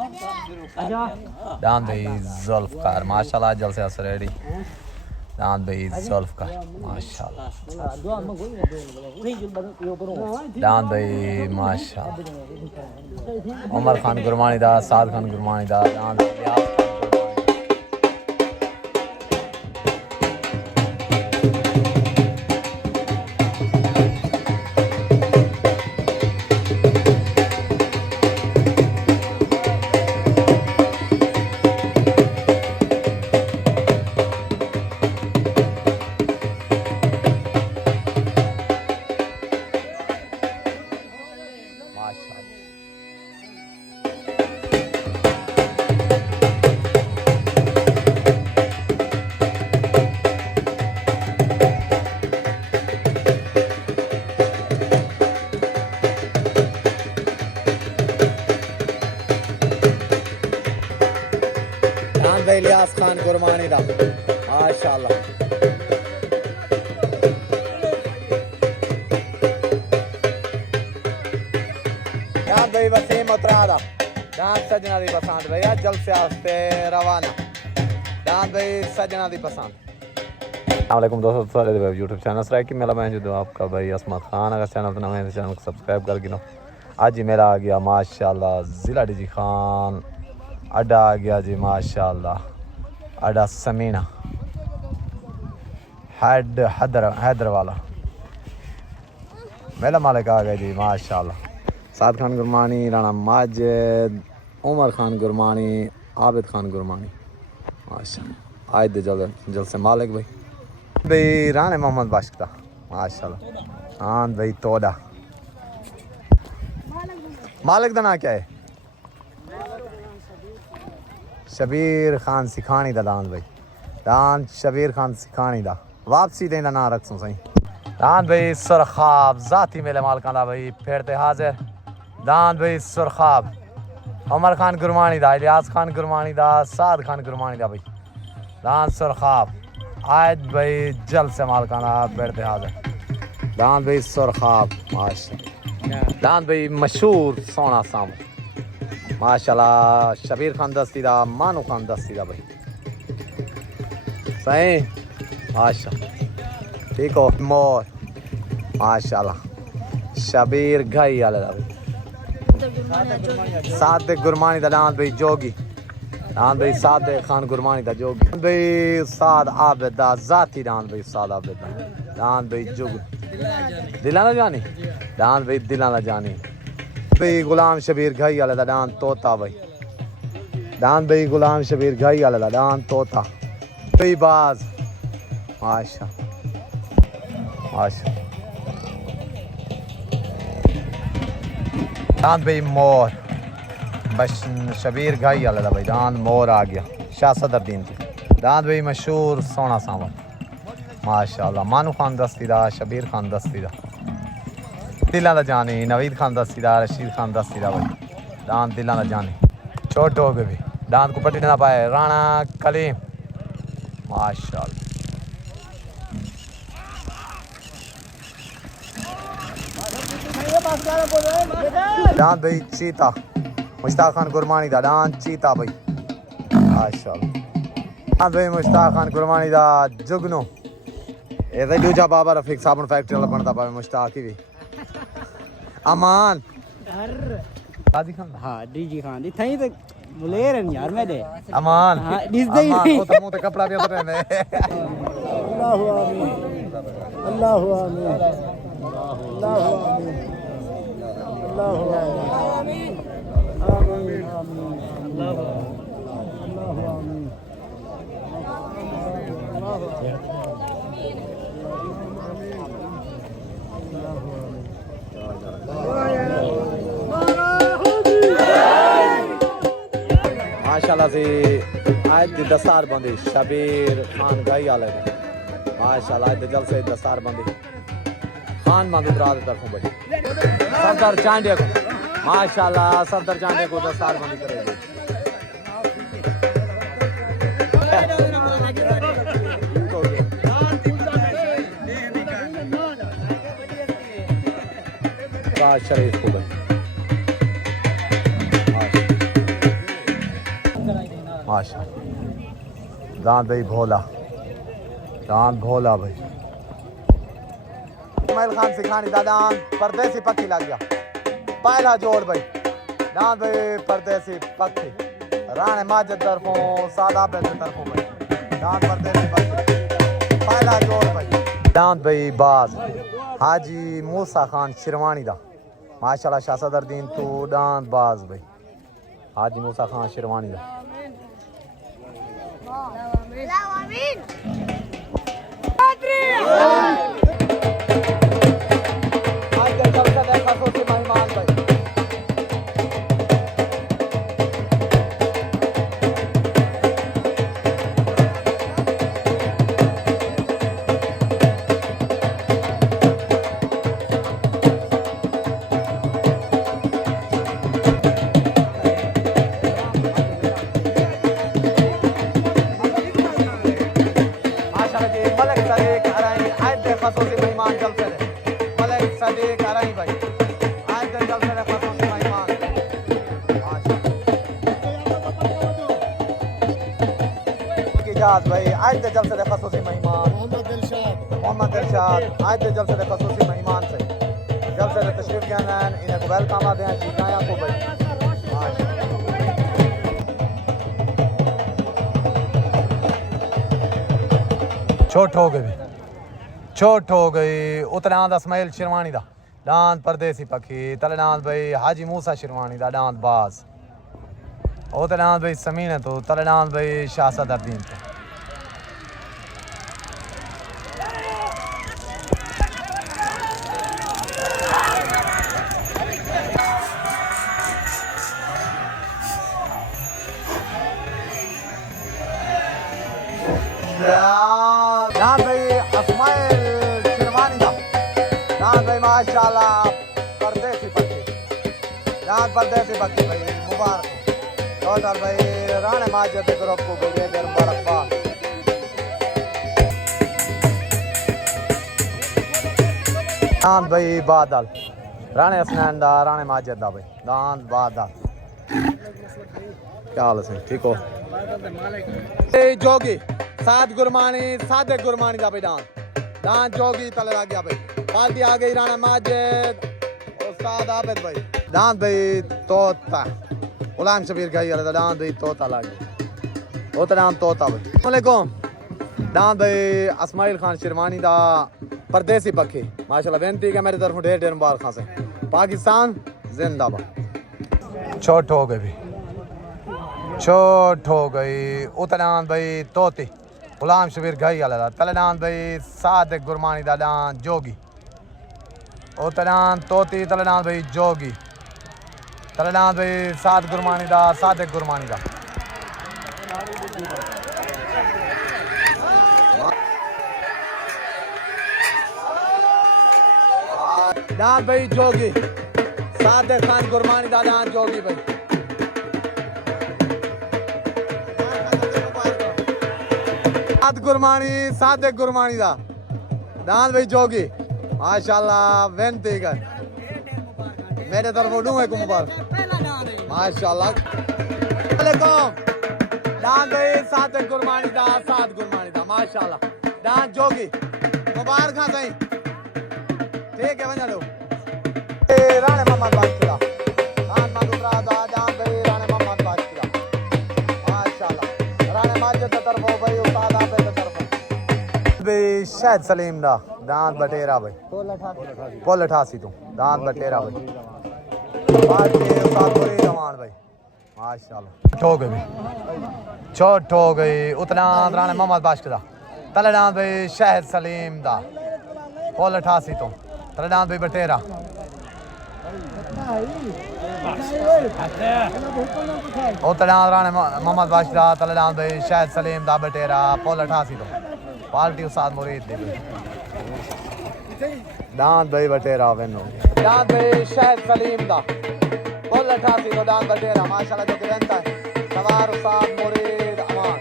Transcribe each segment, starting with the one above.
दान भाई जुल्फकार माशाल्लाह जलसे असर रेडी दान भाई जुल्फकार माशाल्लाह दान भाई माशाल्लाह उमर खान गुरमानी दा साद खान गुरमानी दा दान इलियास खान गुरमानी दा माशाल्लाह दान भाई वसीम उतरादा दान सजना दी पसंद भैया जल्द से आस्ते रवाना दान भाई सजना दी पसंद। अस्सलामुअलैकुम दोस्तों सारे यूट्यूब चैनल से कि मेरा मैं जो आपका भाई असमत खान अगर चैनल पर नए हैं चैनल को सब्सक्राइब कर गिनो। आज ही मेरा आ गया माशाल्लाह ज़िला डीजी खान अड्डा आ गया जी माशाल्लाह अड्डा समीना हैदर वाला मेरा मालिक आ गया जी माशाल्लाह साद खान गुरमानी राना माजिद उमर खान गुरमानी आबिद खान गुरमानी माशाल्लाह आज दे जल से मालिक भाई राने मोहम्मद बाशिकता माशाल्लाह हाँ भाई तोड़ा मालिक का ना क्या है शबीर खान सिखानी दा दान भाई दान शबीर खान सिखानी दा वापसी देना ना रख सही दान भाई सुरखाब जाती मेले मालका दा भाई फेरते हाजिर दान भाई सुरखाब उमर खान गुरमानी दा इलियास खान गुरमानी दा साद खान गुरमानी दा भाई दान सुरखाब आज भाई जल से मालका दा फेरते हाजिर दान भाई सुरखाब माशाल्लाह दान भाई मशहूर सोना साम माशाल्लाह शबीर खान दस्ती दा मानू खान दस्ती दा भाई सही माशाल्लाह ठीक हो मोर माशाल्लाह शबीर घाई वाले दा भाई साद गुरमानी दा दान भाई जोगी दान भाई साद खान गुरमानी दा जोगी भाई साद आबिद दा जाती दान भाई साद आबिद दा दान भाई जोग दिला ना जानी दान भाई दिला ना जानी भाई गुलाम शबीर घाई वाले दा दान तोता भाई दान भाई गुलाम शबीर घाई वाले दा दान तोता भाई बाज माशा माशा दान भाई मोर बस शबीर घाई वाले दा भाई दान मोर आ गया शाह सदर दीन की दान भाई मशहूर सोना सावन माशाल्लाह मानू खान दस्ती दा शबीर खान दस्ती दा दिलां दा जानी नवीद खान दस्ती दा रशीद खान दस्ती दा भाई दान दिलां दा जानी छोट हो गए भी दान को पट्टी ना पाए राणा कलीम माशाल्लाह दान भाई चीता मुश्ताक खान गुरमानी दा दान चीता भाई माशाल्लाह दान भाई मुश्ताक खान गुरमानी दा जुगनू ये दूजा बाबा रफीक साबुन फैक्ट्री वाला बनता पावे मुश्ताक ही भी अमान काजी खान हां डीजी खान दी थई ते मुलेर यार मैं दे अमान हां दिस दे अमान तो मुंह ते कपड़ा भी उतर ने अल्लाहु आमीन अल्लाहु आमीन अल्लाहु आमीन अल्लाहु आमीन आमीन अल्लाहु आमीन माशाल्लाह से आज दी दस्तार बंदी शबीर खान गाई वाले माशाल्लाह आज जल से दस्तार बंदी खान बंदी दराज तरफों भाई सरदार चांडिया को माशाल्लाह सरदार चांडिया को दस्तार बंदी करेगी शरीफ को भाई माशाल्लाह दांत भाई भोला भाई इस्माइल खान सिखानी दा दांत परदेसी पक्की लग गया पहला जोड़ भाई दांत भाई परदेसी पक्की राणे माजिद तरफों सादा पे तरफों भाई दांत परदेसी पक्की पहला जोड़ भाई दांत भाई बाज हाजी मूसा खान शिरवानी दा माशाल्लाह शाह सदरुद्दीन तो दांत बाज भाई हाजी मूसा खान शिरवानी दा भाई आज के जलसे दे खसूसी मेहमान मोहम्मद इरशाद आज के जलसे दे खसूसी मेहमान से जलसे दे तशरीफ किया इन्हें को वेलकम आते हैं जी गाया को भाई छोट हो गई उतना दा इस्माइल शिरवानी दा दांत परदेसी पखी तले दांत भाई हाजी मूसा शिरवानी दा दांत बाज उतना दांत भाई समीन है तो तले दांत भाई शाह सदरुद्दीन तो दांत भाई इस्माइल शिरवानी दा दांत भाई माशाल्लाह परदेसी पक्की दांत परदेसी पक्की भाई मुबारक टोटल भाई राणे माजिद के ग्रुप को भाई ढेर मुबारकबाद दांत भाई बादल राणे हसनैन दा राणे माजिद दा भाई दांत बादल क्या हाल है ठीक हो जोगी साद गुरमानी सादे गुरमानी दा भाई दांत जोगी तले लग गया भाई पार्टी आ गई राणा माजिद उस्ताद आबिद भाई दांत भाई तोता गुलाम शबीर गई वाला दांत भाई तोता लग गया उतना दांत तोता भाई अस्सलाम वालेकुम दांत भाई इस्माइल खान शिरवानी दा परदेसी पक्की माशाल्लाह बेनती है मेरी तरफ ढेर मुबारक से पाकिस्तान जिंदाबाद छोट हो गई उतना भाई तोती गुलाम शबीर गई वाला तले दांत भाई सादिक गुरमानी दा दांत जोगी उतना तोती तले दांत भाई जोगी तले दांत भाई साद गुरमानी दा सादिक गुरमानी दा दांत भाई जोगी सादिक खान गुरमानी दा दांत जोगी भाई सादिक गुरमानी दा दांत भाई जोगी माशाल्लाह बेनती कर मेरे तरफ है मुबारक माशाल्लाह वालेकुम दांत भाई सादिक गुरमानी दा साद गुरमानी दा माशाल्लाह दांत जोगी मुबारक सही ठीक है वना लो राणे मोहम्मद बादशाह दांत मधुरा दा दांत भाई राणे मोहम्मद बादशाह माशाल्लाह राणे माजिद तरफ भाई उस्ताद आबिद भाई शायद सलीम दा दांत बटेरा भाई पोल 88 तो दांत बटेरा भाई पार्टी उस्ताद पूरी रमान भाई माशाल्लाह छोट हो गई उतना राणे मोहम्मद बादशाह दा तले दांत भाई शायद सलीम दा पोल 88 तो तले दांत भाई बटेरा उतना राणे मोहम्मद बादशाह तले दांत भाई शायद सलीम दा बटेरा पोल 88 तो पार्टी उस्ताद मुरीद दे दांत भाई बटेरा वेनो दांत भाई शायद सलीम दा पोल 88 तो दांत बटेरा माशाल्लाह जो गिरता है सवार उस्ताद मुरीद अमान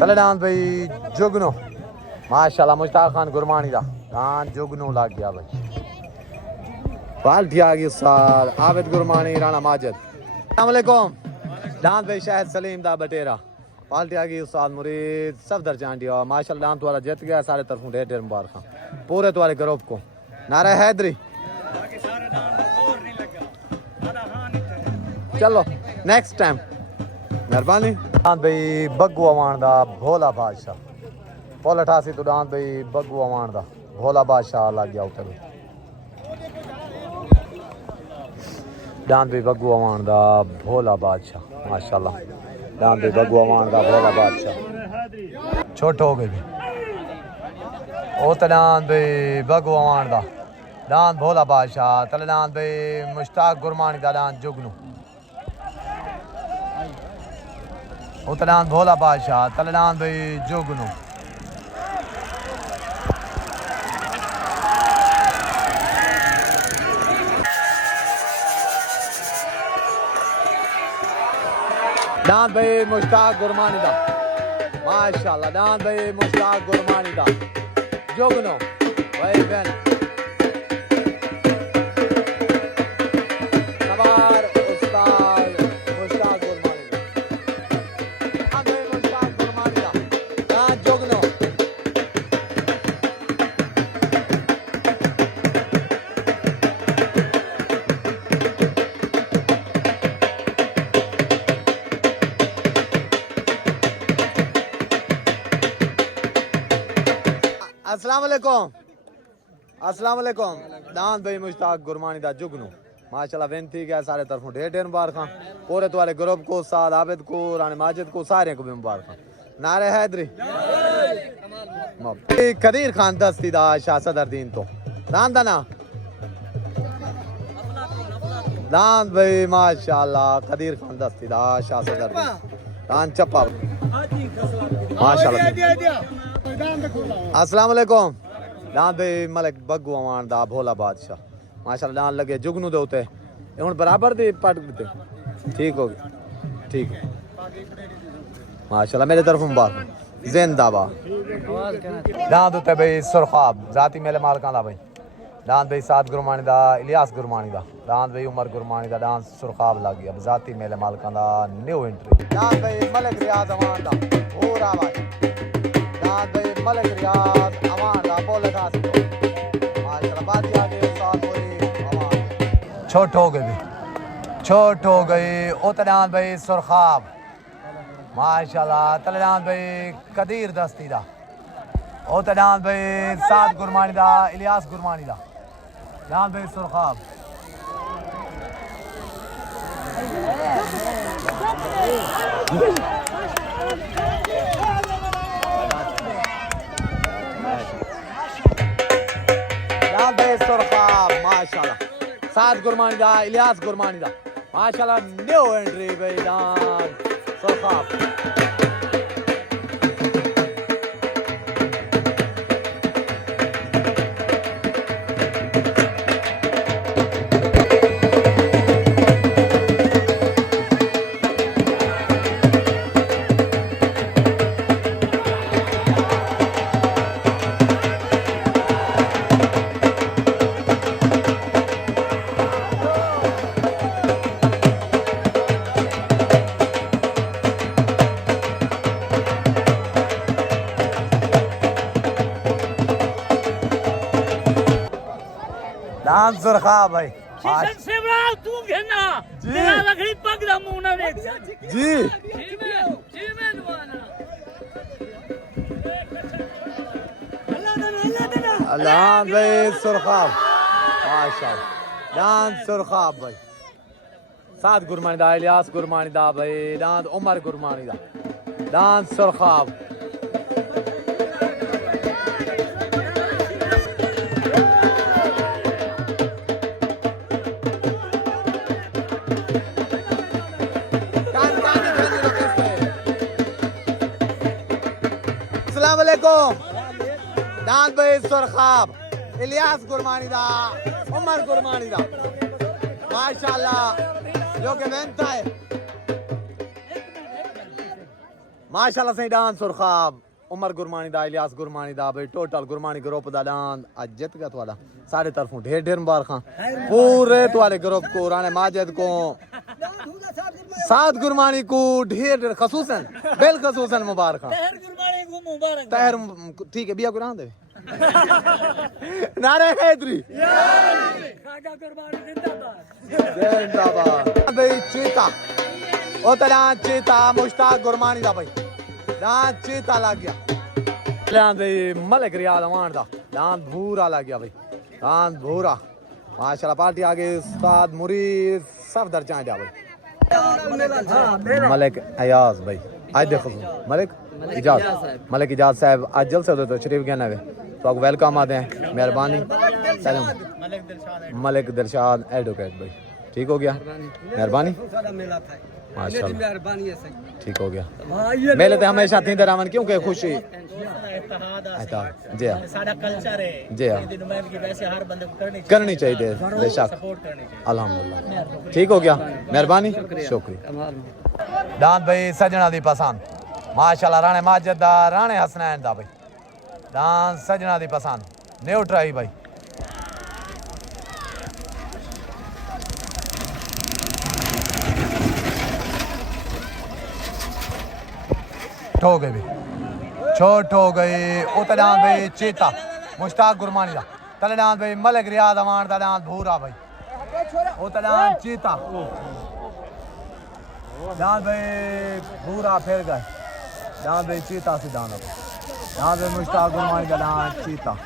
तले दांत भाई जुगनो माशाल्लाह मुश्ताक खान गुरमानी दा दांत जुगनो लग गया भाई पार्टी आ गई उस्ताद आबिद गुरमानी राणा माजिद। अस्सलाम वालेकुम दांत भाई शाहिद सलीम दा बटेरा पार्टी आ गई उस्ताद मुरीद सब दर्जान दिया माशाल्लाह दांत वाला जीत गया सारे तरफों ढेर ढेर मुबारक पूरे तुम्हारे ग्रुप को नारा हैदरी। चलो नेक्स्ट टाइम मेहरबानी। दांत भाई बग्गू अवान दा भोला बादशाह पुल 88 तो दांत भाई बग्गू अवान दा भोला बादशाह लग गया उतर दांत भाई बग्गू अवान दा भोला बादशाह माशाल्लाह दांत भाई बग्गू अवान दा भोला बादशाह छोट हो गए भी ओ दांत भाई बग्गू अवान दा दांत भोला बादशाह तले दांत भाई मुश्ताक गुरमानी दा दांत जुगनू ओ दांत भोला बादशाह तले दांत भाई जुगनू दांत भाई मुश्ताक गुरमानी दा माशाल्लाह दांत भाई मुश्ताक गुरमानी दा जोगनो भाई बहन सवार उस्ताद मुश्ताक गुरमानी दा दांत भाई मुश्ताक गुरमानी दा दांत जोगनो अस्सलाम वालेकुम दांत भाई मुश्ताक गुरमानी दा जुगनू माशाल्लाह विनती क्या सारे तरफों ढेर ढेर मुबारक पूरे तुम्हारे ग्रुप को साद आबिद को रानी माजिद को सारे को भी मुबारक नारे हैदरी कदीर खान दस्ती दा शाह सदरदीन तो दांत दा ना दांत भाई माशाल्लाह कदीर खान दस्ती दा शाह सदरदीन दांत चप्पा माशाल्लाह। अस्सलाम वालेकुम दांत भाई मलिक बग्गू अवान दा भोला बादशाह माशाल्लाह दांत लगे जुगनू दे उते हुन बराबर दी पट दिते ठीक हो गया ठीक माशाल्लाह मेरे तरफ मुबारक जिंदाबाद। दांत उते भाई सुरखाब जाती मेले मालकां दा भाई दांत भाई साद गुरमानी दा इलियास गुरमानी दा दांत भाई उमर गुरमानी दा दांत सुरखाब लग गया जाती मेले मालकां दा न्यू एंट्री दांत भाई मलिक रियाज अवान दा पूरा भाई दांत भाई मलिक रियाज अवान दा बोले था माशाल्लाह बात आ गई साथ पूरी अवान छोट हो गई छोट हो गई ओ दांत भाई सुरखाब माशाल्लाह तले दांत भाई कदीर दस्ती दा ओ दांत भाई साद गुरमानी दा इलियास गुरमानी दा दांत भाई सुरखाब दांत भाई सुरखाब माशाल्लाह साद गुरमानी दा इलियास गुरमानी दा माशाल्लाह न्यू एंट्री भाई दांत सुरखाब दांत सुरखाब भाई शीशन से बड़ा तू घेना तेरा लकड़ी पग दा मुंह ना देख जी जी में दुआना दांत भाई सुरखाब माशाल्लाह दांत सुरखाब भाई साद गुरमानी दा इलियास गुरमानी दा भाई दांत उमर गुरमानी दा दांत सुरखाब अस्सलाम वालेकुम दांत भाई सुरखाब इलियास गुरमानी दा उमर गुरमानी दा माशाल्लाह जो के बनता है माशाल्लाह सही दांत सुरखाब उमर गुरमानी दा इलियास गुरमानी दा भाई टोटल गुरमानी ग्रुप दा डांस आज जित गया थोड़ा सारे तरफों ढेर ढेर मुबारक पूरे तुम्हारे ग्रुप को राणे माजिद को सात गुरमानी को ढेर ढेर खसूसन बेल खसूसन मुबारक तहर गुरबानी को मुबारक तहर ठीक है बिया कुरान दे नारे हैदरी खाजा गुरबानी जिंदाबाद जिंदाबाद भाई चीता ओ तला चीता मुश्ताक गुरमानी दा भाई डांस चीता लग गया डांस भाई मलिक रियाज अमान दा डांस भूरा लग गया भाई डांस भूरा माशाल्लाह पार्टी आगे उस्ताद मुरीद सब दर्जा जा भाई मलिक अयाज भाई आज देखो मलिक इजाज साहब आज जल से तो शरीफ गया ना तो वेलकम आते हैं मेहरबानी मलिक दिलशाद एडवोकेट भाई ठीक हो गया मेहरबानी माशाल्लाह ठीक हो गया मेले तो हमेशा थी रावण क्योंकि खुशी जी हाँ साडा कल्चर है जी हाँ नुमाइंदगी वैसे हर बंदे को करनी चाहिए बेशक अल्हम्दुलिल्लाह ठीक हो गया मेहरबानी शुक्रिया डांस भाई सजना दी पसंद माशाल्लाह राणे माजिद दा राणे हसनैन दा भाई डांस सजना दी पसंद न्यू ट्राई भाई हो गई भी छोट हो गई उतर डांस भाई चीता मुश्ताक गुरमानी दा तले डांस भाई मलिक रियाज अमान दा डांस भूरा भाई उतर डांस चीता डांस भाई भूरा फिर गए डांस भाई चीता से डांस भाई मुश्ताक गुरमानी दा डांस चीता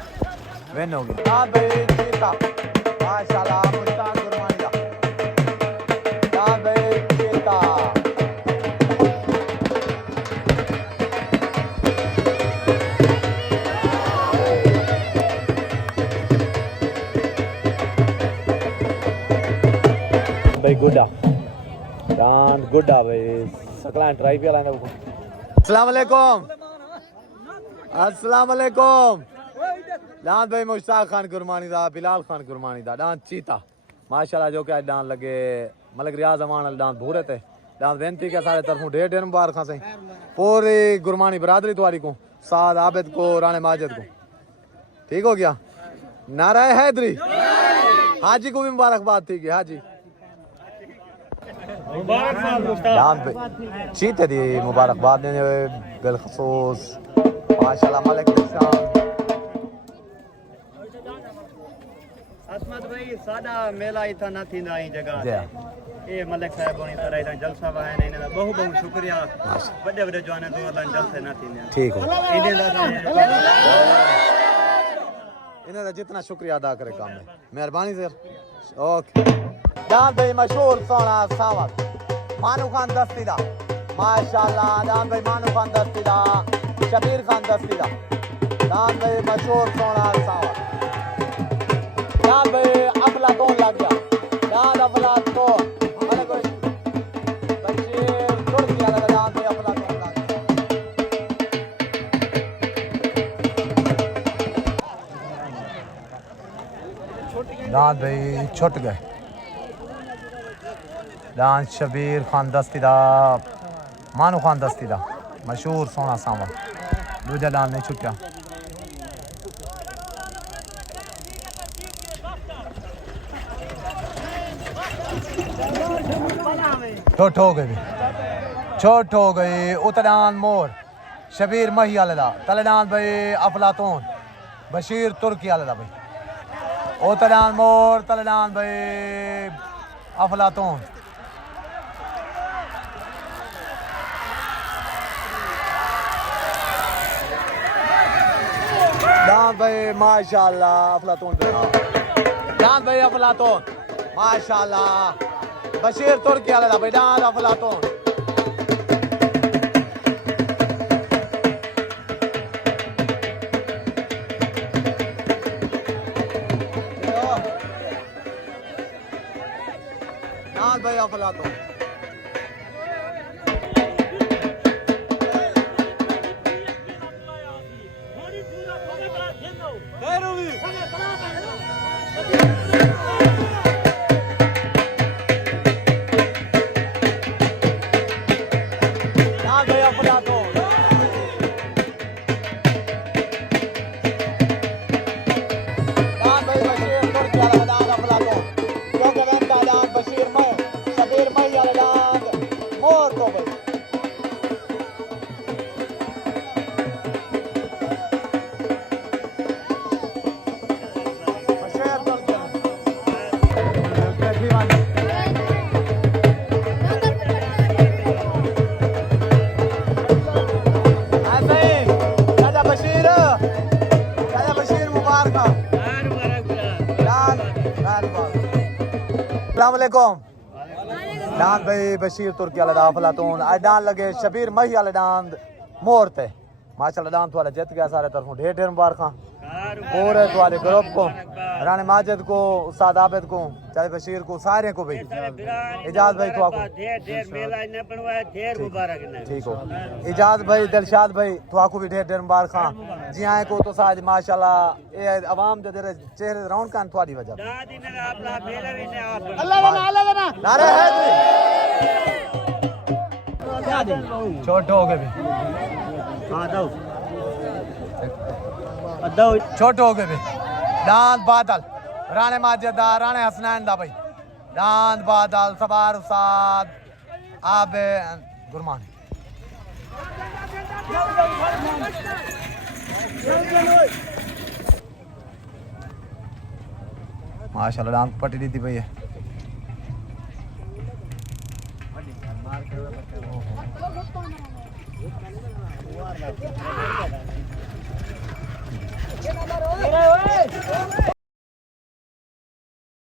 विन हो गई डांस भाई चीता माशाल्लाह मुश्ताक गुरमानी दा डांस भाई चीता भाई गुड्डा डांस गुड्डा भाई सकला ट्राई पे लाना अस्सलाम वालेकुम अस्सलाम वालेकुम डांस भाई मुश्ताक खान गुरमानी दा बिलाल खान गुरमानी दा डांस चीता माशाल्लाह जो क्या डांस लगे मलिक रियाज अमान डांस भूरे थे डांस बेनती के सारे तरफों ढेर ढेर मुबारक सही पूरी गुरमानी बरादरी तुम्हारी को साद आबिद को राणे माजिद को ठीक हो गया नारा हैदरी हाजी को भी मुबारकबाद थी हाजी चीते दी मुबारकबाद देने बिलखसूस माशाल्लाह मलिक असमत भाई सादा मेला इथा न थींदा ई जगह ए मलिक साहब होनी तरह इथा जलसा वाहन इन बहु बहु शुक्रिया बड़े बड़े जवान दो अल्लाह जलसे न थींदा ठीक हो इने इन्हें जितना शुक्रिया अदा करे काम में मेहरबानी सर ओके डांस भाई मशहूर सोना सावत मानू खान दस्तीदा माशाल्लाह डांस भाई मानू खान दस्तीदा शबीर खान दस्तीदा डांस भाई मशहूर सोना सावत डांस भाई अफलातून लग गया डांस अफलातून मैंने कोई बच्चे छोड़ दिया लगा डांस भाई अफलातून लग गया डांस भाई छुट गए डांस शबीर खान दस्तीदा मानू खान दस्तीदा मशहूर सोना सावा दूजा डांस नहीं छुट्टिया छोट हो गई छोट हो गई उतरान मोर शबीर मही आलदा तलेडान भाई अफलातून बशीर तुर्की आलदा भाई उतरान मोर तलेडान भाई अफलातून डांस भाई माशाल्लाह अफलातून डांस भाई अफलातून माशाल्लाह बशीर तुर्की आलदा भाई डांस अफलातून डांस भाई अफलातून अस्सलाम वालेकुम डांद भाई बशीर तुर्की वाला दा फलातून आई डांद लगे शबीर मही वाले डांद मोर ते माशाल्लाह डांद वाला जीत गया सारे तरफों ढेर ढेर मुबारक पूरे तुम्हारे ग्रुप को रानी माजिद को उस्ताद आबिद को चाहे बशीर को सारे को भाई इजाज भाई तो ठीक हो इजाज भाई दिलशाद भाई तो भी ढेर ढेर मुबारक जी आए को तो साज माशाल्लाह ये आवाम दे चेहरे राउंड कान तुम्हारी वजह नारे है छोटे हो गए भी छोटे हो गए भी दांत बादल राणे माजिद दा राणे हसनैन दा भाई दांत बादल सबार उस्ताद आबे गुरमान माशाल्लाह दांत पट्टी दी थी भाई है